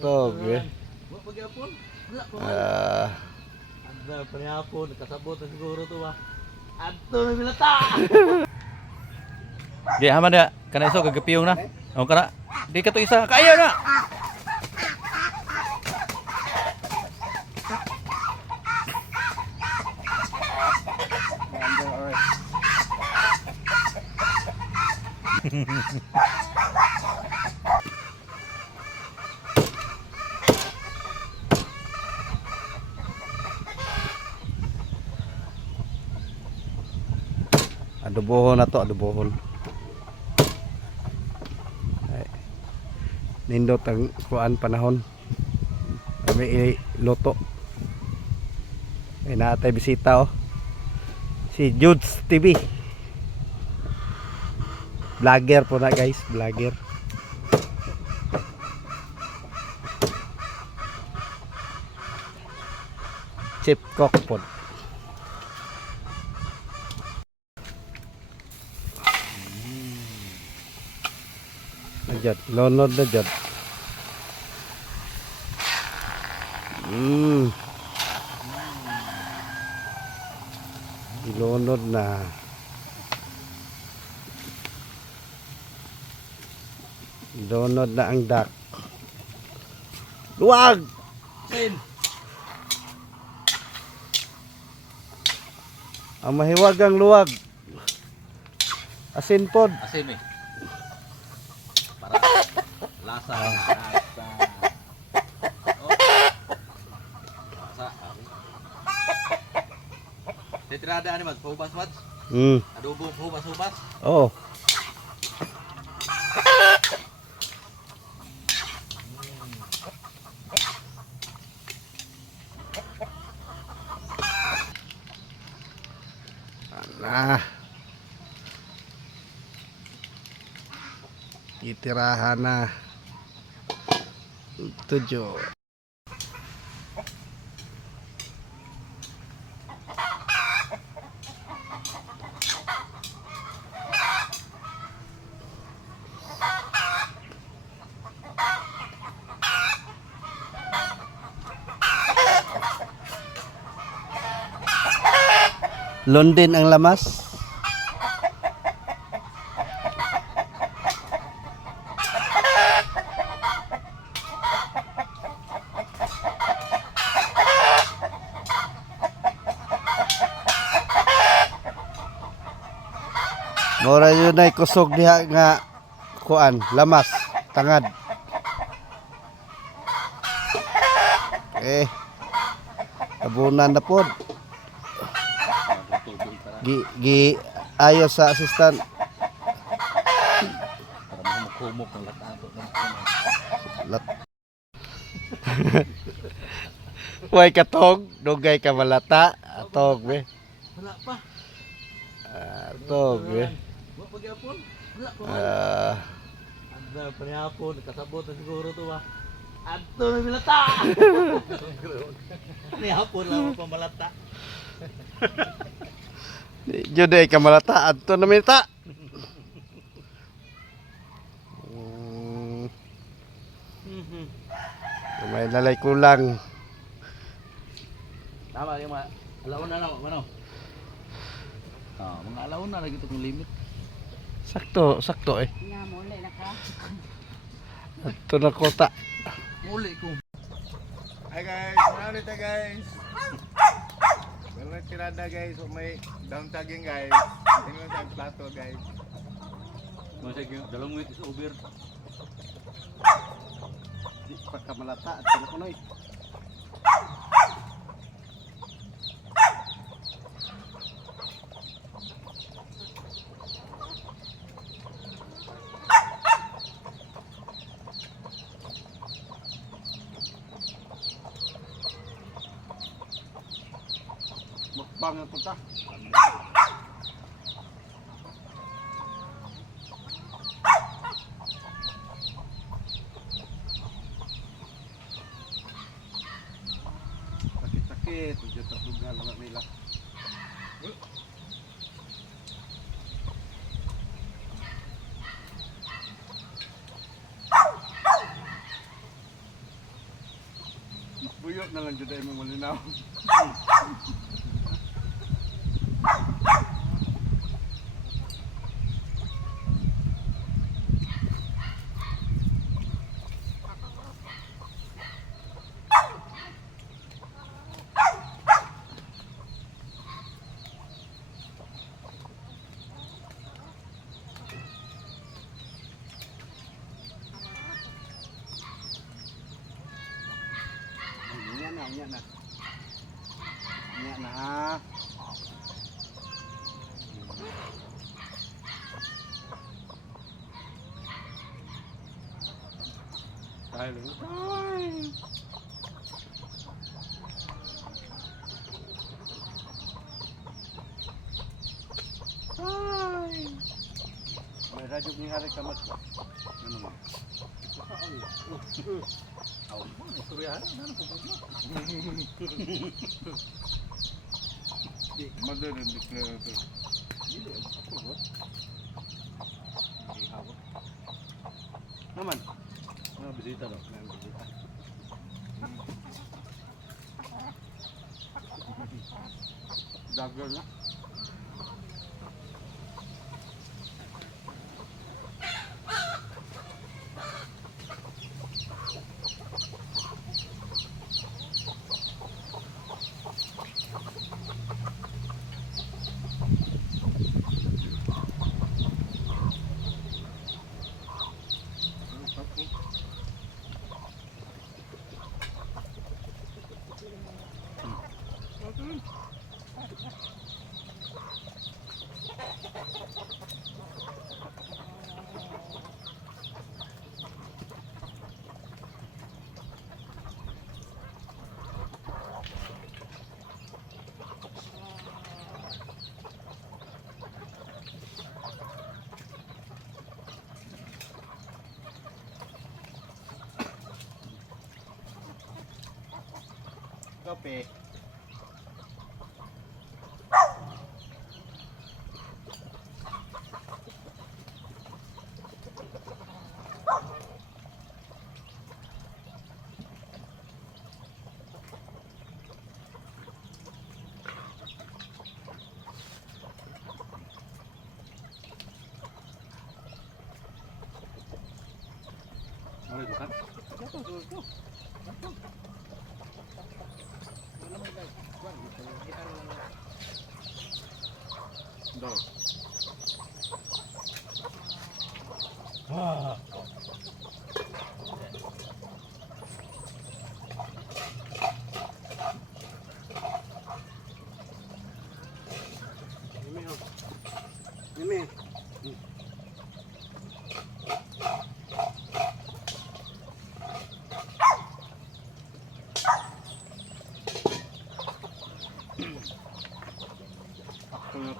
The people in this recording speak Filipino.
Tog eh. Wa pagyapon. Wala pa. Anda pagyapon kasabot na siguro to ba. Adto na bilata. Di haman na kana iso gagapiyong na. O kana. Di ka to isa kaya na. Adobohon na to, adobohon. Ay, nindot ang kuan panahon. Kami iloto. Ay naatay bisita oh. Si Judes TV. Vlogger po na guys, vlogger. Chip cook po. Najad, lonod na jad. Ilonod na. Ilonod na ang dak. Luwag! Sin. Ang mahiwagang luwag. Asin pod. Asin eh. Para lasa. Lasa. Oh. Lasa. Tetrada ani mas hubas. Adobo hubas. Oh. Nah. Itirahan na. 7. London ang lamas. Mora yun ay kusog diha nga kuan, lamas, tangad. Tabunan na pod. Gi ayo sa assistant. Para makumok ng latato. Lat. Way katog, dugay ka malata, atog be. Wala pa. Atog be. Wa pagyapon. Wala pa. Anda pagyapon kasabot na siguro to ba. Adto na bilata. Ni hapon lang pa malata. Juday ka malata, adto na minta. May lalay kulang. Tama yung mga alaon na lang, ano? Mga alaon na lagi itong limit. Sakto eh. Nga, muli na ka. Adto na kota. Muli ko. Hi guys, ano nito guys? Walang tirada guys, may down tagging guys. Tingnan sa plato guys. Masag yung dalawang minute is over. Di pa ka malata, adto na kunoy. Mukbang na punta. Sakit-sakit, udyot at lugar na nila. Uyok na lang dyan mo malinaw. Nya na. Nya na. Tayo lang. May radyo ni hari kamat. Ano mo? Istoryahan na ano po. Mother and declarator. Naman. Mga bisita daw. Dagger na. Kape. Ano ito kan? Daw. Ini. Ako na